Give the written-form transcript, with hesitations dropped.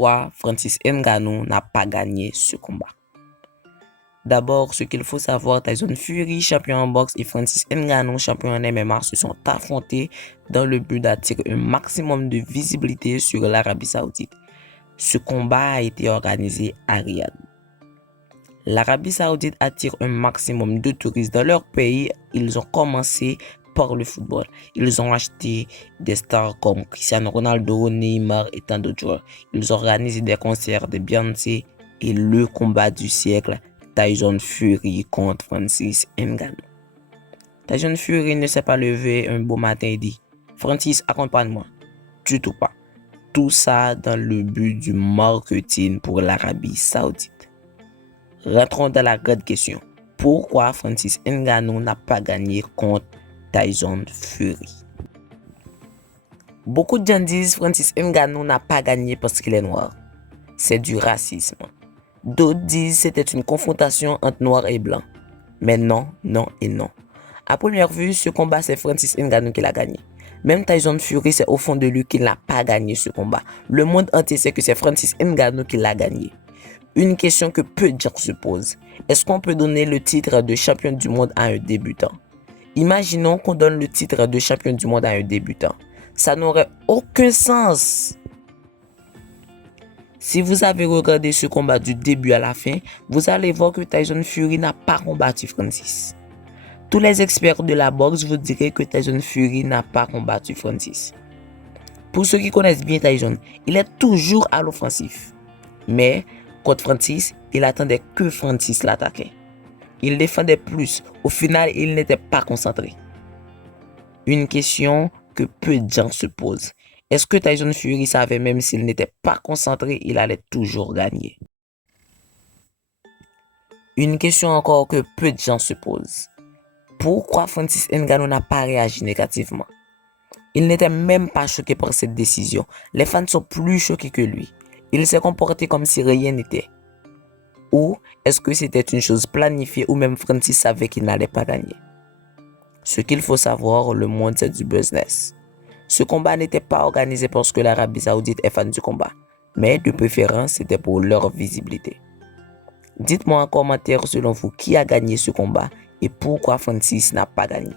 pourquoi Francis Ngannou n'a pas gagné ce combat. D'abord, ce qu'il faut savoir, Tyson Fury, champion en boxe, et Francis Ngannou, champion en MMA, se sont affrontés dans le but d'attirer un maximum de visibilité sur l'Arabie Saoudite. Ce combat a été organisé à Riyad. L'Arabie Saoudite attire un maximum de touristes dans leur pays. Ils ont commencé par le football. Ils ont acheté des stars comme Cristiano Ronaldo, Neymar et tant d'autres joueurs. Ils ont organisé des concerts de Beyoncé et le combat du siècle, Tyson Fury contre Francis Ngannou. Tyson Fury ne s'est pas levé un beau matin et dit « Francis, accompagne-moi ». Du tout pas. Tout ça dans le but du marketing pour l'Arabie Saoudite. Rentrons dans la grande question. Pourquoi Francis Ngannou n'a pas gagné contre Tyson Fury? Beaucoup de gens disent Francis Ngannou n'a pas gagné parce qu'il est noir. C'est du racisme. D'autres disent c'était une confrontation entre noir et blanc. Mais non, non et non. À première vue, ce combat, c'est Francis Ngannou qui l'a gagné. Même Tyson Fury, c'est au fond de lui qu'il n'a pas gagné ce combat. Le monde entier sait que c'est Francis Ngannou qui l'a gagné. Une question que peu de gens se posent. Est-ce qu'on peut donner le titre de champion du monde à un débutant? Imaginons qu'on donne le titre de champion du monde à un débutant. Ça n'aurait aucun sens. Si vous avez regardé ce combat du début à la fin, vous allez voir que Tyson Fury n'a pas combattu Francis. Tous les experts de la boxe vous diraient que Tyson Fury n'a pas combattu Francis. Pour ceux qui connaissent bien Tyson, il est toujours à l'offensif. Mais contre Francis, il attendait que Francis l'attaquait. Il défendait plus. Au final, il n'était pas concentré. Une question que peu de gens se posent. Est-ce que Tyson Fury savait même s'il n'était pas concentré, il allait toujours gagner? Une question encore que peu de gens se posent. Pourquoi Francis Ngannou n'a pas réagi négativement? Il n'était même pas choqué par cette décision. Les fans sont plus choqués que lui. Il s'est comporté comme si rien n'était. Ou est-ce que c'était une chose planifiée ou même Francis savait qu'il n'allait pas gagner? Ce qu'il faut savoir, le monde c'est du business. Ce combat n'était pas organisé parce que l'Arabie Saoudite est fan du combat, mais de préférence c'était pour leur visibilité. Dites-moi en commentaire selon vous qui a gagné ce combat et pourquoi Francis n'a pas gagné.